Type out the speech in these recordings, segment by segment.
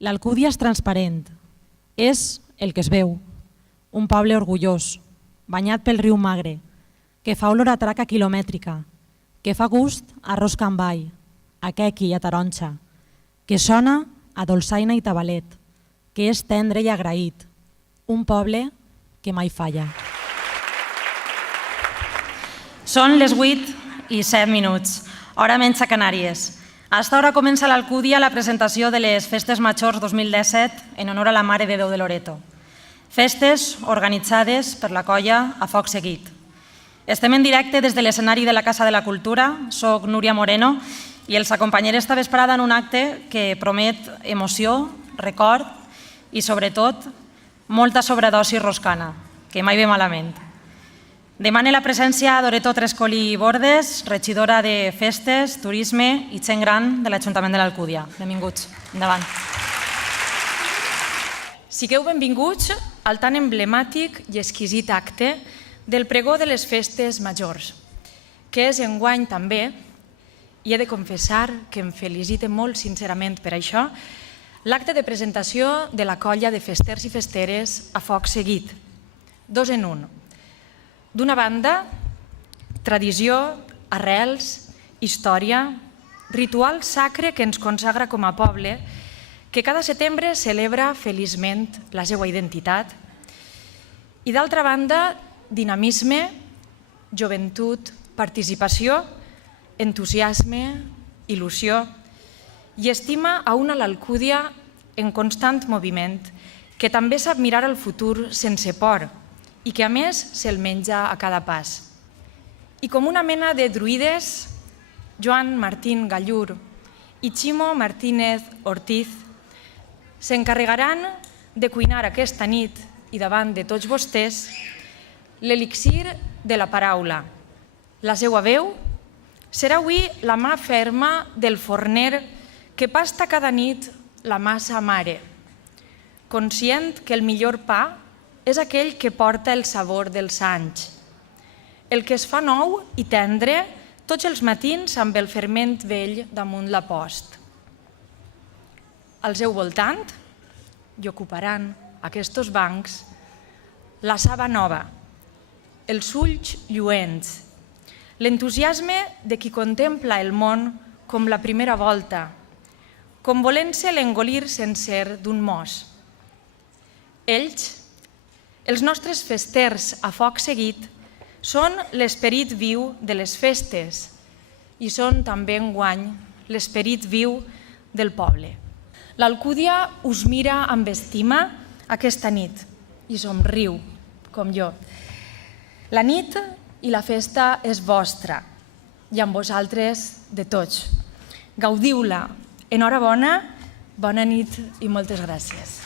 L'Alcúdia és transparent, és el que es veu, un poble orgullós, banyat pel riu Magre, que fa olor a traca quilomètrica, que fa gust a rosca amb all, a quequi i a taronxa, que sona a dolçaina i tabalet, que és tendre i agraït, un poble que mai falla. Són les 8:07, hora menys a Canàries. A esta hora comença a l'Alcúdia la presentació de les Festes Majors 2017 en honor a la Mare de Déu de Loreto. Festes organitzades per la colla A Foc Seguit. Estem en directe des de l'escenari de la Casa de la Cultura. Soc Núria Moreno i els acompanyaré esta vesprada en un acte que promet emoció, record i, sobretot, molta sobredosi roscana, que mai ve malament. Demane la presència d'Oreto Trescolí Bordes, regidora de Festes, Turisme i Gent Gran de l'Ajuntament de l'Alcúdia. Benvinguts. Endavant. Sigueu benvinguts al tan emblemàtic i exquisit acte del pregó de les Festes Majors, que és enguany també, i he de confessar que em felicite molt sincerament per això, l'acte de presentació de la colla de festers i festeres A Foc Seguit, 2 en 1. D'una banda, tradició, arrels, història, ritual sacre que ens consagra com a poble, que cada setembre celebra feliçment la seva identitat, i d'altra banda, dinamisme, joventut, participació, entusiasme, il·lusió i estima a una l'Alcúdia en constant moviment, que també sap mirar al futur sense por i que a més se'l menja a cada pas. I com una mena de druides, Joan Martín Gallur i Ximo Martínez Ortiz s'encarregaran de cuinar aquesta nit i davant de tots vostès l'elixir de la paraula. La seva veu serà avui la mà ferma del forner que pasta cada nit la massa mare, conscient que el millor pa és aquell que porta el sabor dels anys, el que es fa nou i tendre tots els matins amb el ferment vell damunt la post. Al seu voltant hi ocuparan aquests bancs la saba nova, els ulls lluents, l'entusiasme de qui contempla el món com la primera volta, com volent-se l'engolir sencer d'un mos. Ells, els nostres festers A Foc Seguit, són l'esperit viu de les festes i són també enguany l'esperit viu del poble. L'Alcúdia us mira amb estima aquesta nit i somriu, com jo. La nit i la festa és vostra i amb vosaltres de tots. Gaudiu-la. Enhorabona, bona nit i moltes gràcies.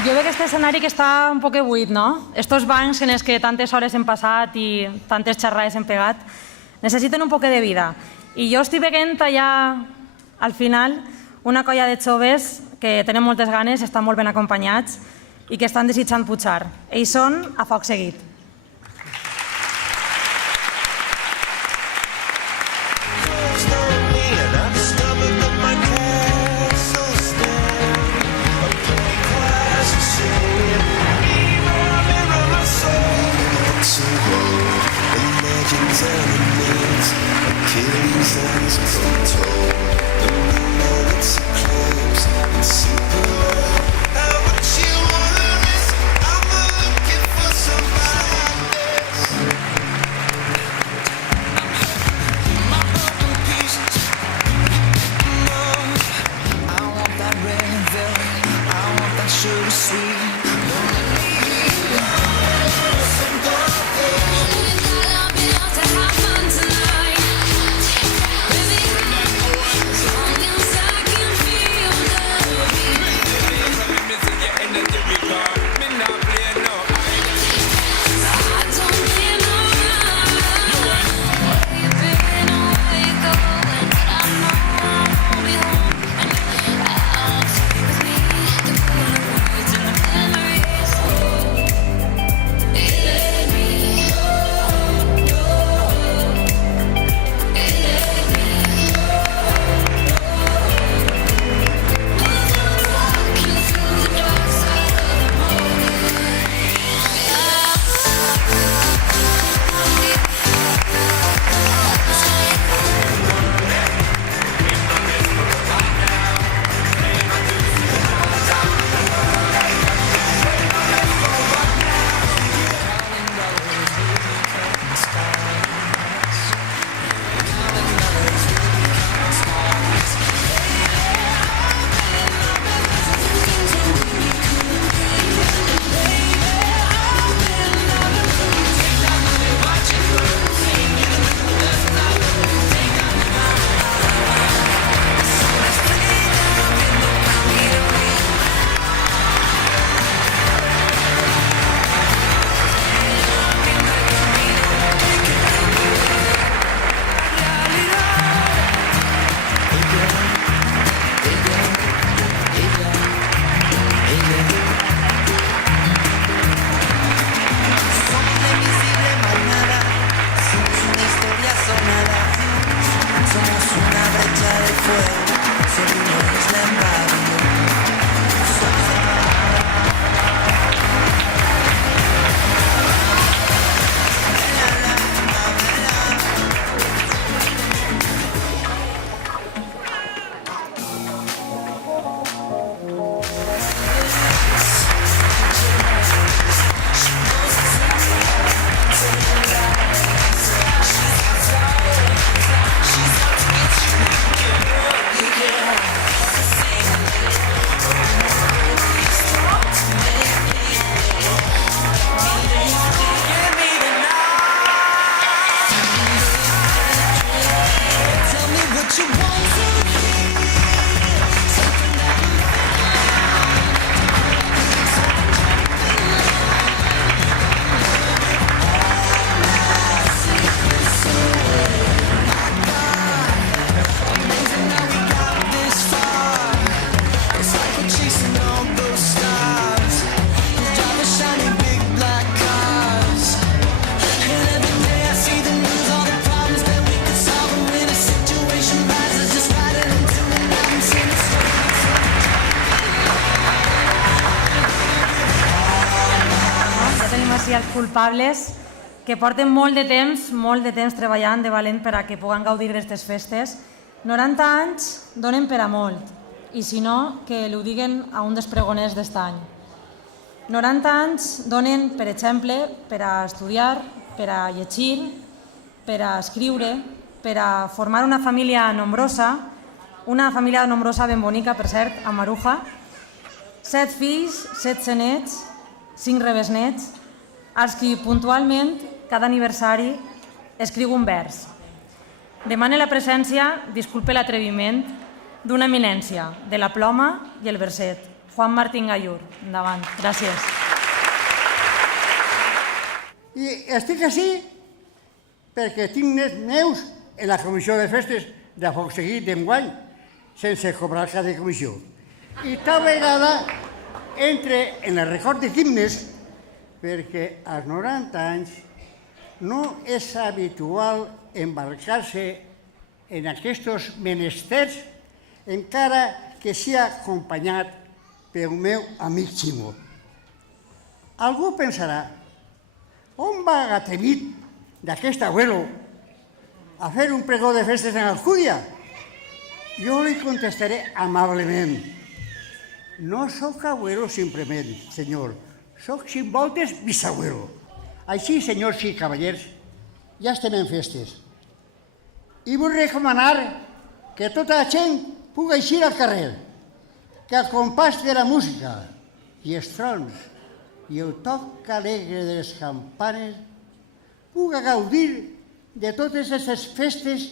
Jo veig aquest escenari que està un poc buit, no? Estos bancs en els que tantes hores hem passat i tantes xerrades hem pegat necessiten un poc de vida. I jo estic veient allà al final una colla de joves que tenen moltes ganes, estan molt ben acompanyats i que estan desitjant pujar. Ells són A Foc Seguit. Baby, culpables que porten molt de temps treballant de valent per a que puguen gaudir d'aquestes festes. 90 anys donen per a molt, i si no, que ho diguen a un dels pregoners d'est any. 90 anys donen, per exemple, per a estudiar, per a llegir, per a escriure, per a formar una família nombrosa ben bonica, per cert, a Maruja, 7 fills, 7 nets, 5 rebesnets, als qui puntualment, cada aniversari, escriu un vers. Demane la presència, disculpe l'atreviment, d'una eminència, de la ploma i el verset. Juan Martín Gallur. Endavant. Gràcies. I estic així perquè tinc nets meus en la comissió de festes de Foc Seguit d'enguany, sense cobrar cada comissió. I tal vegada entre en el record de himnes perquè als 90 anys no és habitual embarcar-se en aquests menesters encara que sia acompanyat pel meu amic Ximo. Algú pensarà, on va atrevit d'aquest abuelo a fer un pregó de festes en Alcúdia? Jo li contestaré amablement. No sóc abuelo simplement, senyor. Sóc 5 voltes bisabuelo. Així, senyors i cavallers, ja estem en festes. I vull recomanar que tota la gent pugui eixir al carrer, que al compàs de la música i els trons i el toc alegre de les campanes pugui gaudir de totes aquestes festes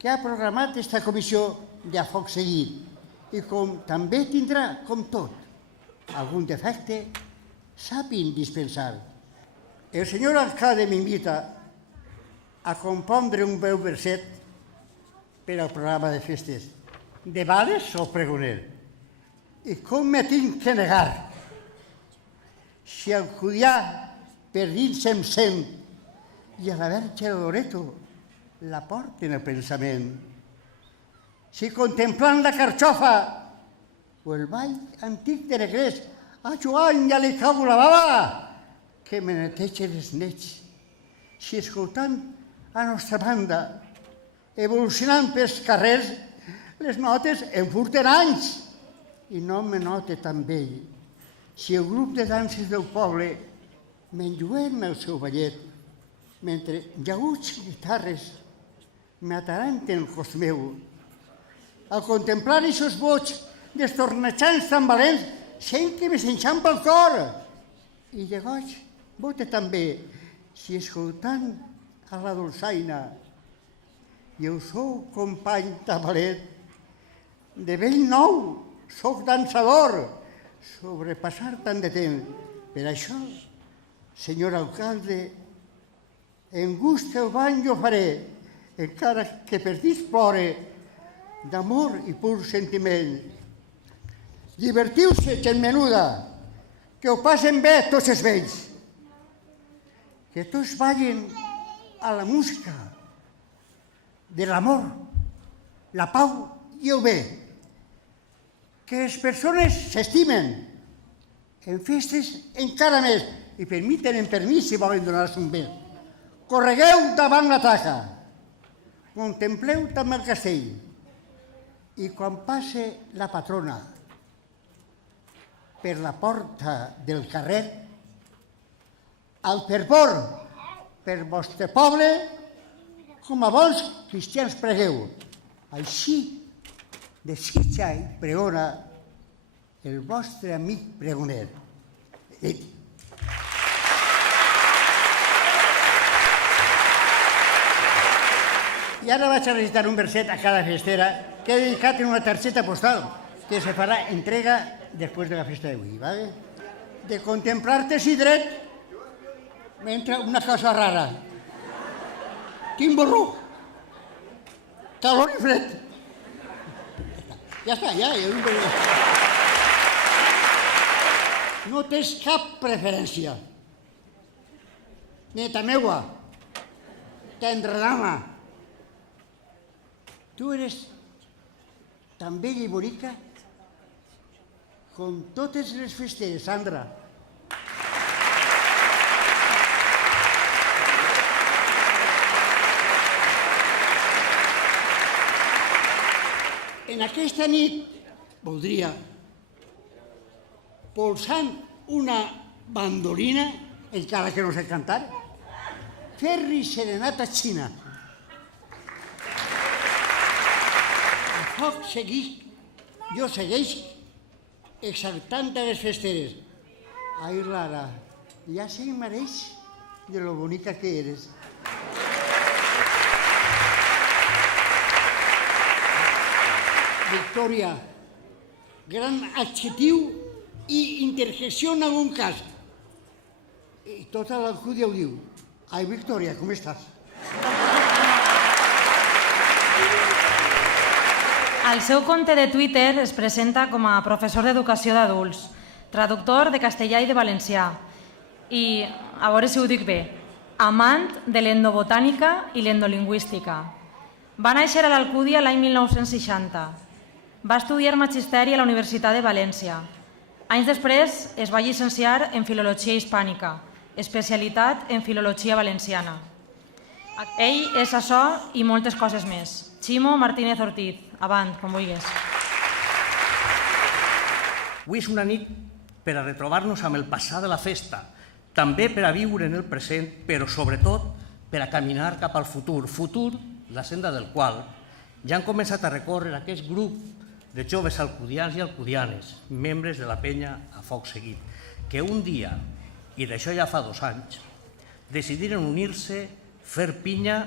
que ha programat aquesta comissió de Foc Seguit i com també tindrà, com tot, algun defecte, sàpin dispensar. El senyor alcalde m'invita a compondre un breu verset per al programa de festes. De vales soc pregoner. I com me tinc que negar? Si el Judià per dins em sent i a la Verge de Loreto la porten el pensament. Si contemplant la carxofa o el ball antic de Negrés a Joan ja li cau la bava que me neteja els nets. Si escoltant a nostra banda, evolucionant pels carrers, les notes em furten anys i no me note tan vell. Si el grup de danses del poble m'enlluent el seu ballet, mentre llaüts i guitarres m'ataranten el cos meu, al contemplar aquests boig destornejants tan valents, sent que me s'enxampa el cor. I de goig bote també, si escoltant a la dolçaina i el seu company tabalet, de vell nou soc dansador, sobrepassar tant de temps. Per això, senyor alcalde, en gust el bany jo faré, encara que per dins plore, d'amor i pur sentiment. Divertiu-se, gent menuda, que ho passen bé tots els vells. Que tots ballin a la música de l'amor, la pau i el bé. Que les persones s'estimen en festes encara més i permiten en permís si volen donar-se un bé. Corregueu davant la traca, contempleu també el castell i quan passe la patrona per la porta del carrer, al fervor per vostre poble, com a bons cristians pregueu. Així desitja i pregona el vostre amic pregoner. I ara vaig a recitar un verset a cada festera que he dedicat en una targeta postal que se farà entrega després de la festa d'avui. De contemplar-te si dret m'entra una cosa rara. Tinc borró, calor i fred. Ja està, ja. No tens cap preferència. Neta meua, tendra dama, tu eres tan bella i bonica com totes les festeres, Sandra. en aquesta nit voldria, polsant una bandolina, encara que no sé cantar, fer-li serenata xina. El foc segueix, jo segueix exaltant a les festeres. Ai, Lara, ja se mereix de lo bonica que eres. Victòria, gran adjectiu i interjecció en algun cas. I tota l'Alcúdia ho diu. Ai, Victòria, com estàs? Al seu compte de Twitter es presenta com a professor d'educació d'adults, traductor de castellà i de valencià i, a veure si ho dic bé, amant de l'endobotànica i l'endolingüística. Va néixer a l'Alcúdia l'any 1960. Va estudiar magisteri a la Universitat de València. Anys després es va llicenciar en Filologia Hispànica, especialitat en Filologia Valenciana. Ell és això i moltes coses més. Ximo Martínez Ortiz, avant, com vulguis. Avui és una nit per a retrobar-nos amb el passat de la festa, també per a viure en el present, però sobretot per a caminar cap al futur, la senda del qual ja han començat a recórrer aquest grup de joves alcudians i alcudianes, membres de la penya a foc seguit, que un dia, i d'això ja fa 2 anys, decidiren unir-se, fer pinya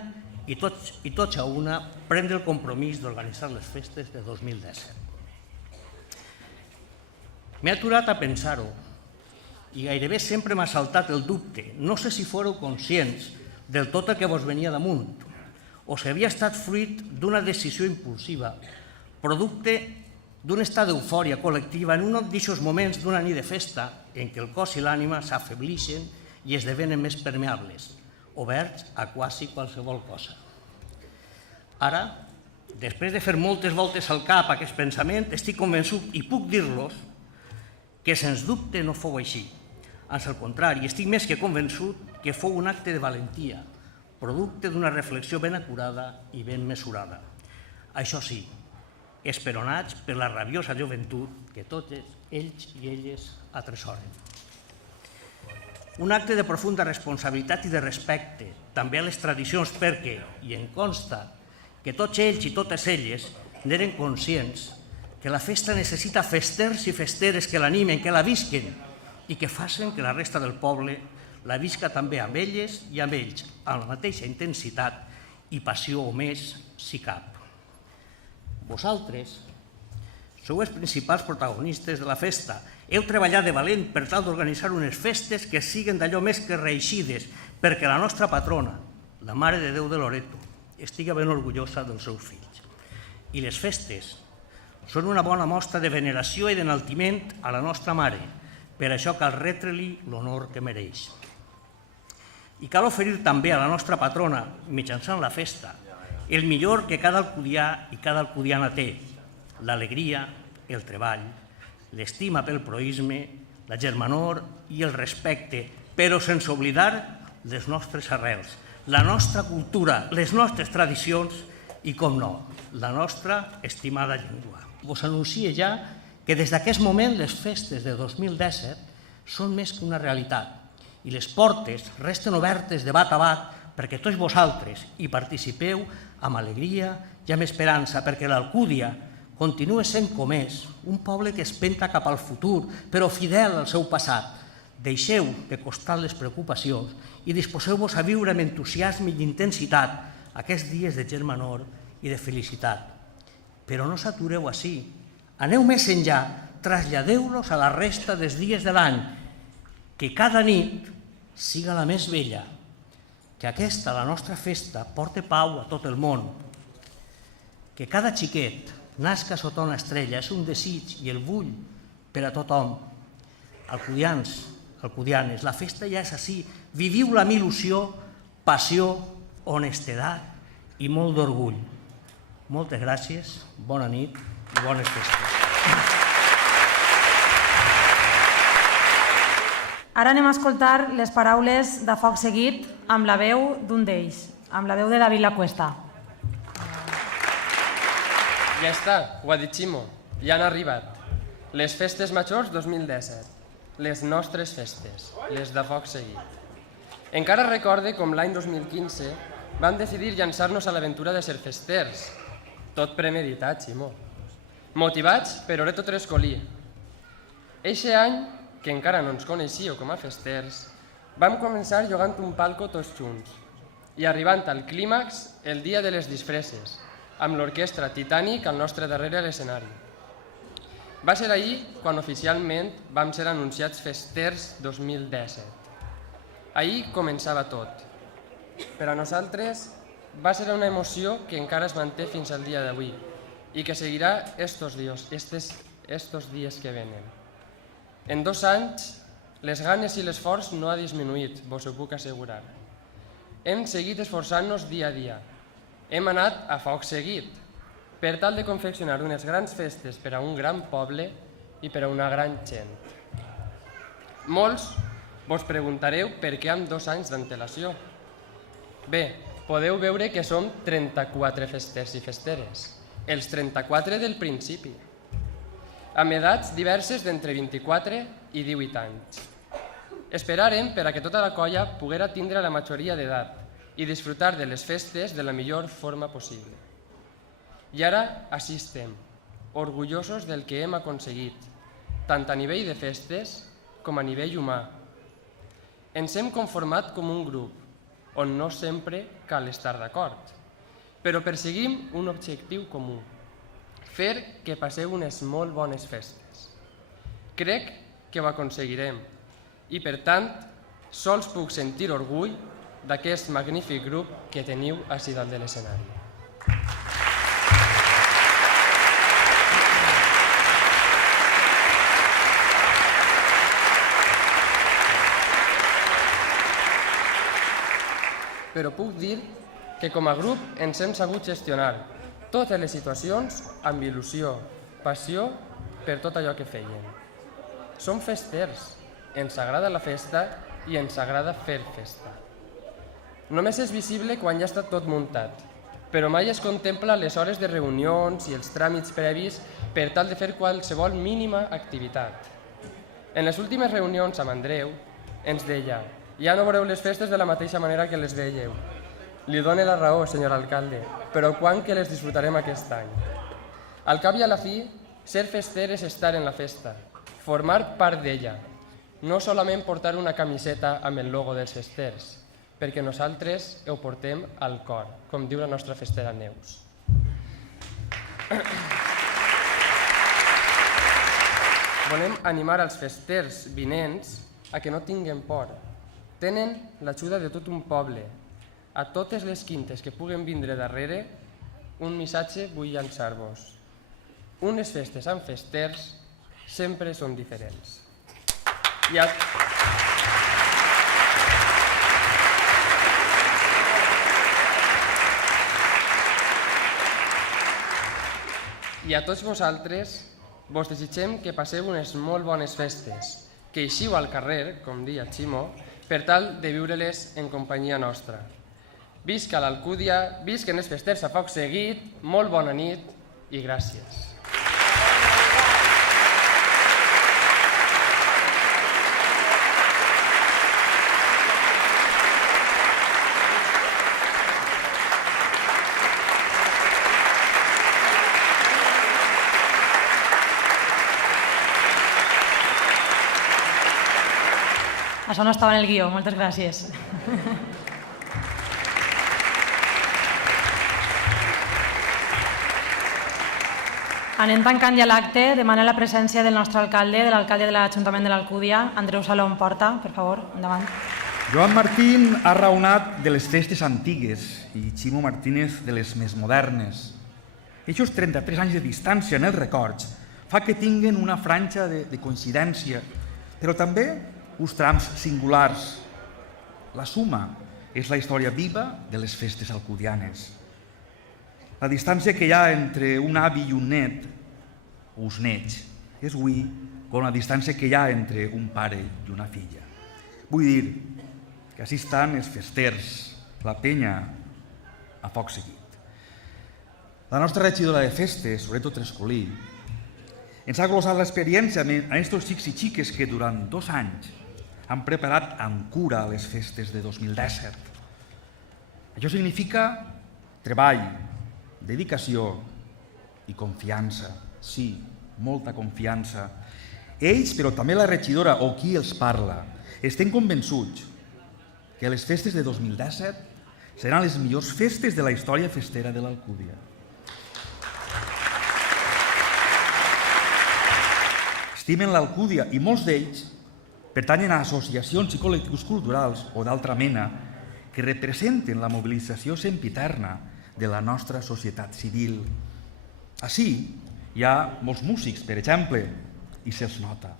i tots a una prendre el compromís d'organitzar les festes de 2017. M'he aturat a pensar-ho i gairebé sempre m'ha saltat el dubte. No sé si fóreu conscients del tot el que vos venia damunt o si havia estat fruit d'una decisió impulsiva, producte d'un estat d'eufòria col·lectiva en un d'aquests moments d'una nit de festa en què el cos i l'ànima s'afeblixen i esdevenen més permeables, oberts a quasi qualsevol cosa. Ara, després de fer moltes voltes al cap a aquest pensament, estic convençut i puc dir-los que sens dubte no fou així. Ans al contrari, estic més que convençut que fou un acte de valentia, producte d'una reflexió ben acurada i ben mesurada. Això sí, esperonats per la rabiosa joventut que tots ells i elles atresoren. Un acte de profunda responsabilitat i de respecte, també a les tradicions, perquè, i em consta, que tots ells i totes elles n'eren conscients que la festa necessita festers i festeres que l'animen, que la visquen i que facin que la resta del poble la visca també amb elles i amb ells, amb la mateixa intensitat i passió o més, si cap. Vosaltres sou els principals protagonistes de la festa. Heu treballat de valent per tal d'organitzar unes festes que siguen d'allò més que reeixides perquè la nostra patrona, la Mare de Déu de Loreto, estiga ben orgullosa dels seus fills. I les festes són una bona mostra de veneració i d'enaltiment a la nostra Mare. Per això cal retre-li l'honor que mereix. I cal oferir també a la nostra patrona, mitjançant la festa, el millor que cada alcudià i cada alcudiana té, l'alegria, el treball, l'estima pel proïsme, la germanor i el respecte, però sense oblidar les nostres arrels, la nostra cultura, les nostres tradicions i, com no, la nostra estimada llengua. Vos anuncio ja que des d'aquest moment les festes de 2017 són més que una realitat i les portes resten obertes de bat a bat perquè tots vosaltres hi participeu amb alegria i amb esperança, perquè l'Alcúdia continua sent com és, un poble que es penta cap al futur, però fidel al seu passat. Deixeu de costar les preocupacions i disposeu-vos a viure amb entusiasme i intensitat aquests dies de germanor i de felicitat. Però no s'atureu ací. Aneu més enllà, traslladeu-los a la resta dels dies de l'any, que cada nit siga la més bella, que aquesta, la nostra festa, porte pau a tot el món, que cada xiquet nasca sota una estrella, és un desig i el vull per a tothom. Alcudians, alcudianes, la festa ja és així, viviu-la amb il·lusió, passió, honestedat i molt d'orgull. Moltes gràcies, bona nit i bones festes. Ara anem a escoltar les paraules de Foc Seguit amb la veu d'un d'ells, amb la veu de David Lacuesta. Ja està, ho ha dit Ximo, ja han arribat. Les festes majors 2017, les nostres festes, les de foc seguit. Encara recorde com l'any 2015 vam decidir llançar-nos a l'aventura de ser festers. Tot premeditat, Ximo. Motivats per Oreto Trescolí. Eixe any, que encara no ens coneixíeu com a festers, vam començar jugant un palco tots junts i arribant al clímax el dia de les disfresses, amb l'orquestra Titanic al nostre darrere a l'escenari. Va ser ahir quan oficialment vam ser anunciats Festers 2017. Ahir començava tot. Per a nosaltres va ser una emoció que encara es manté fins al dia d'avui i que seguirà estos dies que venen. En 2 anys, les ganes i l'esforç no ha disminuït, vos ho puc assegurar. Hem seguit esforçant-nos dia a dia. Hem anat a foc seguit, per tal de confeccionar unes grans festes per a un gran poble i per a una gran gent. Molts vos preguntareu per què amb 2 anys d'antelació. Bé, podeu veure que som 34 festers i festeres, els 34 del principi, amb edats diverses d'entre 24 i 18 anys. Esperàrem per a que tota la colla poguera tindre la majoria d'edat i disfrutar de les festes de la millor forma possible. I ara així estem, orgullosos del que hem aconseguit, tant a nivell de festes com a nivell humà. Ens hem conformat com un grup, on no sempre cal estar d'acord, però perseguim un objectiu comú, fer que passeu unes molt bones festes. Crec que ho aconseguirem i, per tant, sols puc sentir orgull d'aquest magnífic grup que teniu ací dalt de l'escenari. Però puc dir que com a grup ens hem sabut gestionar totes les situacions amb il·lusió, passió per tot allò que feien. Som festers, ens agrada la festa i ens agrada fer festa. Només és visible quan ja està tot muntat, però mai es contempla les hores de reunions i els tràmits previs per tal de fer qualsevol mínima activitat. En les últimes reunions amb Andreu ens deia: ja no veureu les festes de la mateixa manera que les veieu. Li done la raó, senyor alcalde, però quan que les disfrutarem aquest any? Al cap i a la fi, ser fester és estar en la festa, formar part d'ella, no solament portar una camiseta amb el logo dels festers, perquè nosaltres ho portem al cor, com diu la nostra festera Neus. Volem animar els festers vinents a que no tinguin por. Tenen l'ajuda de tot un poble. A totes les quintes que puguen vindre darrere, un missatge vull llançar-vos. Unes festes amb festers sempre són diferents. I a tots vosaltres vos desitgem que passeu unes molt bones festes, que eixiu al carrer, com deia Ximo, per tal de viure-les en companyia nostra. Visca l'Alcúdia, visquen els festers a foc seguit, molt bona nit i gràcies. Això no estava en el guió, moltes gràcies. Anem tancant ja l'acte, demana la presència del nostre alcalde, de l'alcalde de l'Ajuntament de l'Alcúdia, Andreu Salom Porta, per favor, endavant. Joan Martín ha raonat de les festes antigues i Ximo Martínez de les més modernes. Aquests 33 anys de distància en els records fa que tinguin una franja de coincidència, però també uns trams singulars. La suma és la història viva de les festes alcudianes. La distància que hi ha entre un avi i un net, o uns nets, és avui com la distància que hi ha entre un pare i una filla. Vull dir que així estan els festers, la penya, a foc seguit. La nostra regidora de festes, Loreto Trescolí, ens ha glosat l'experiència amb aquests xics i xiques que durant 2 anys han preparat amb cura les festes de 2017. Això significa treball, dedicació i confiança. Sí, molta confiança. Ells, però també la regidora o qui els parla, estem convençuts que les festes de 2017 seran les millors festes de la història festera de l'Alcúdia. Estimen l'Alcúdia i molts d'ells pertanyen a associacions i col·lectius culturals o d'altra mena que representen la mobilització sempiterna de la nostra societat civil. Així, hi ha molts músics, per exemple, i se'ls nota.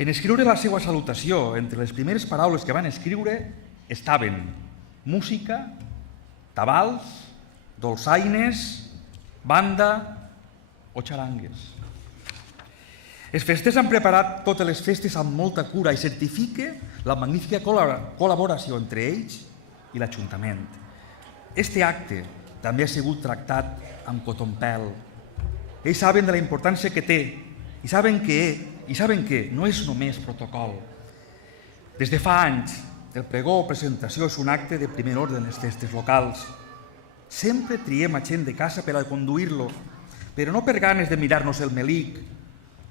En escriure la seva salutació, entre les primeres paraules que van escriure estaven música, tabals, dolçaines, banda o xarangues. Les festes han preparat totes les festes amb molta cura i certifica la magnífica col·laboració entre ells i l'Ajuntament. Este acte també ha sigut tractat amb cotonpel. Ells saben de la importància que té i saben que no és només protocol. Des de fa anys, el pregó o presentació és un acte de primer ordre en les festes locals. Sempre triem a gent de casa per a conduir-lo, però no per ganes de mirar-nos el melic,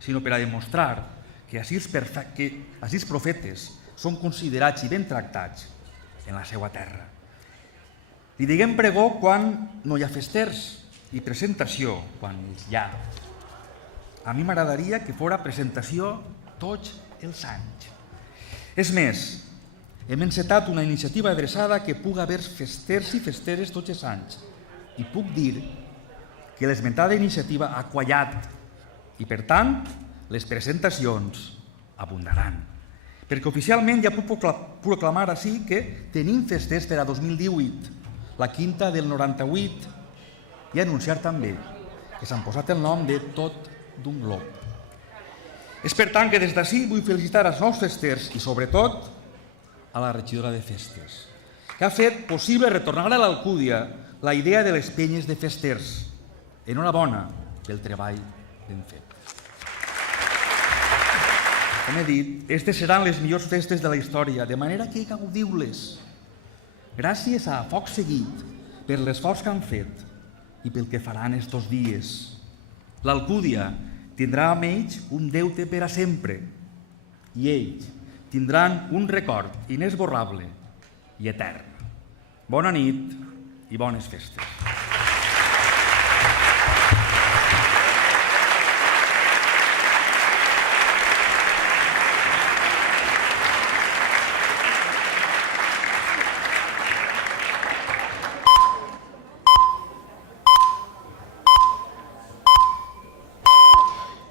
sinó per a demostrar que els profetes són considerats i ben tractats en la seva terra. Li diguem pregó quan no hi ha festers i presentació quan els hi ha. A mi m'agradaria que fora presentació tots els anys. És més, hem encetat una iniciativa adreçada que pugui haver festers i festeres tots els anys. I puc dir que l'esmentada iniciativa ha quallat i, per tant, les presentacions abundaran. Perquè oficialment ja puc proclamar així que tenim festers per a 2018, la quinta del 98, i anunciar també que s'han posat el nom de Tot d'un Glob. És per tant que des d'ací vull felicitar els nous festers i sobretot a la regidora de festes, que ha fet possible retornar a l'Alcúdia la idea de les penyes de festers. Enhorabona pel treball ben fet. Com he dit, aquestes seran les millors festes de la història, de manera que gaudiu-les. Gràcies a Foc Seguit per l'esforç que han fet i pel que faran estos dies. L'Alcúdia tindrà amb ells un deute per a sempre i ells tindran un record inesborrable i etern. Bona nit i bones festes.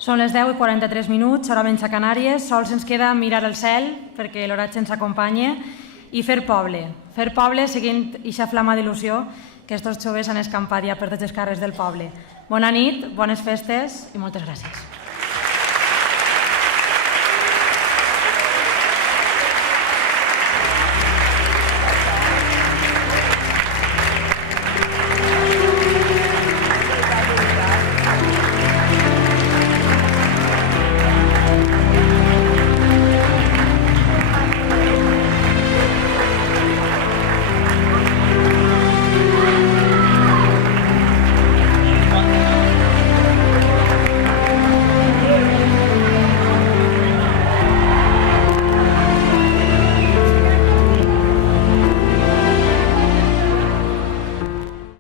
Són les 10:43, hora menys a Canàries. Sols ens queda mirar el cel perquè l'oratge ens acompanya i fer poble seguint aquesta flama d'il·lusió que estos joves han escampat ja per tots els carrers del poble. Bona nit, bones festes i moltes gràcies.